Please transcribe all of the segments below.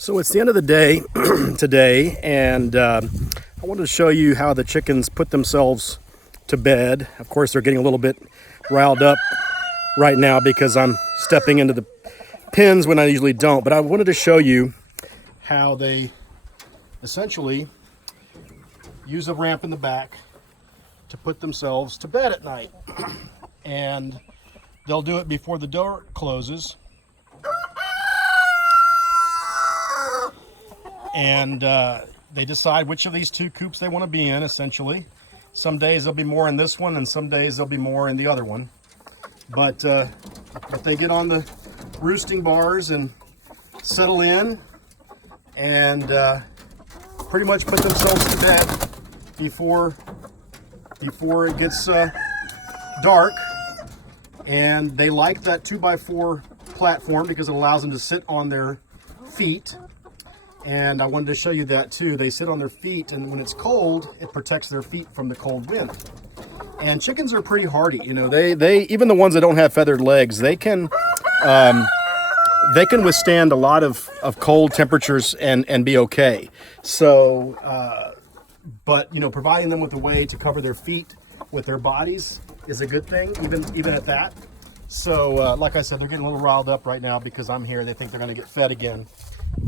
So it's the end of the day today, and I wanted to show you how the chickens put themselves to bed. Of course, they're getting a little bit riled up right now because I'm stepping into the pens when I usually don't. But I wanted to show you how they essentially use a ramp in the back to put themselves to bed at night. And they'll do it before the door closes. And they decide which of these two coops they want to be in, essentially. Some days they'll be more in this one, and some days they'll be more in the other one. But if they get on the roosting bars and settle in and pretty much put themselves to bed before it gets dark. And they like that 2x4 platform because it allows them to sit on their feet. And I wanted to show you that too. They sit on their feet, and when it's cold, it protects their feet from the cold wind. And chickens are pretty hardy. You know, they even the ones that don't have feathered legs, they can withstand a lot of cold temperatures and be okay. So, but you know, providing them with a way to cover their feet with their bodies is a good thing, even at that. So, like I said, they're getting a little riled up right now because I'm here. They think they're going to get fed again.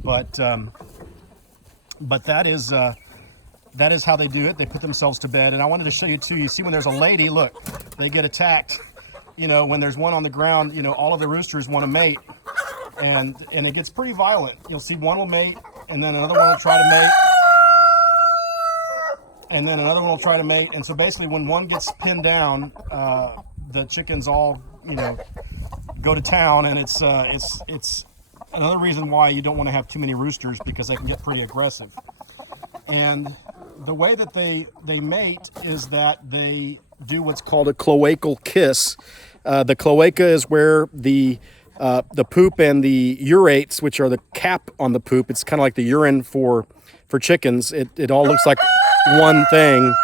But that is how they do it. They put themselves to bed. And I wanted to show you too. You see when there's a lady, look, they get attacked. You know, when there's one on the ground, you know, all of the roosters want to mate, and it gets pretty violent. You'll see one will mate, and then another one will try to mate, and then another one will try to mate. And so basically, when one gets pinned down, the chickens all, you know, go to town, and it's another reason why you don't want to have too many roosters, because they can get pretty aggressive. And the way that they mate is that they do what's called a cloaca kiss. The cloaca is where the poop and the urates, which are the cap on the poop, it's kind of like the urine for chickens. It all looks like one thing.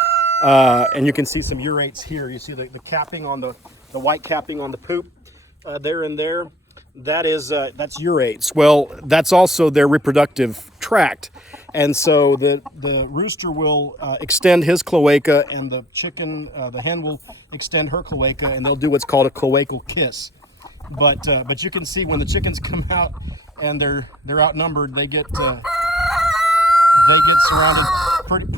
And you can see some urates here. You see the capping on the white capping on the poop there and there. That's urates. Well, that's also their reproductive tract. And so the rooster will extend his cloaca, and the hen will extend her cloaca, and they'll do what's called a cloaca kiss. But you can see when the chickens come out and they're outnumbered, they get surrounded pretty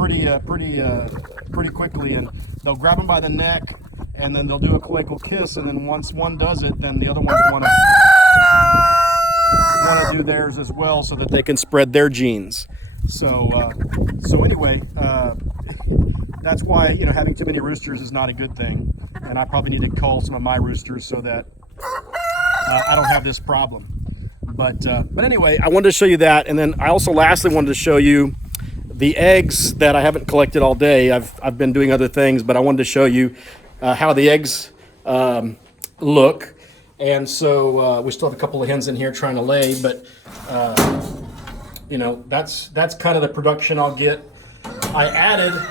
quickly, and they'll grab them by the neck, and then they'll do a cloaca kiss, and then once one does it, then the other ones want to do theirs as well, so that they can spread their genes. So anyway, that's why, you know, having too many roosters is not a good thing, and I probably need to cull some of my roosters so that I don't have this problem. But anyway, I wanted to show you that, and then I also lastly wanted to show you the eggs that I haven't collected all day. I've been doing other things, but I wanted to show you how the eggs look. And so we still have a couple of hens in here trying to lay, but you know, that's kind of the production I'll get.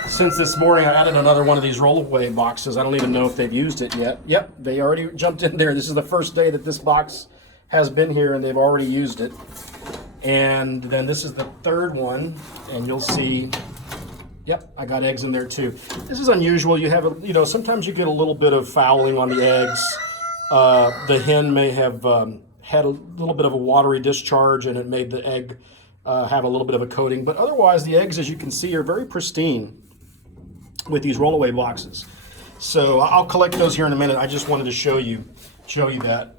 Since this morning, I added another one of these roll-away boxes. I don't even know if they've used it yet. Yep, they already jumped in there. This is the first day that this box has been here, and they've already used it. And then this is the third one, and you'll see, yep, I got eggs in there too. This is unusual. You have, you know, sometimes you get a little bit of fouling on the eggs. The hen may have had a little bit of a watery discharge, and it made the egg have a little bit of a coating. But otherwise, the eggs, as you can see, are very pristine with these roll-away boxes. So I'll collect those here in a minute. I just wanted to show you that.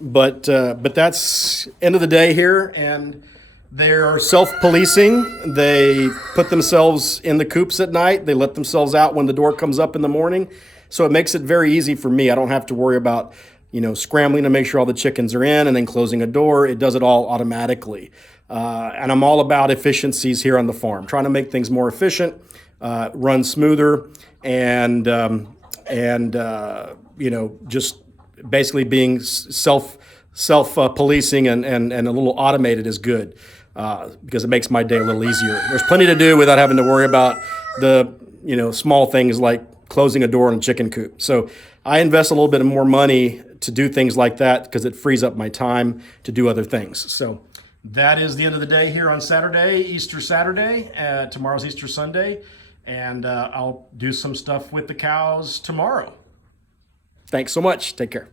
But that's end of the day here, and they're self-policing. They put themselves in the coops at night. They let themselves out when the door comes up in the morning. So it makes it very easy for me. I don't have to worry about, you know, scrambling to make sure all the chickens are in and then closing a door. It does it all automatically. And I'm all about efficiencies here on the farm, trying to make things more efficient, run smoother, and you know, just basically being self-policing and a little automated is good, because it makes my day a little easier. There's plenty to do without having to worry about the, you know, small things like closing a door on a chicken coop. So I invest a little bit more money to do things like that because it frees up my time to do other things. So that is the end of the day here on Saturday, Easter Saturday. Tomorrow's Easter Sunday, and I'll do some stuff with the cows tomorrow. Thanks so much. Take care.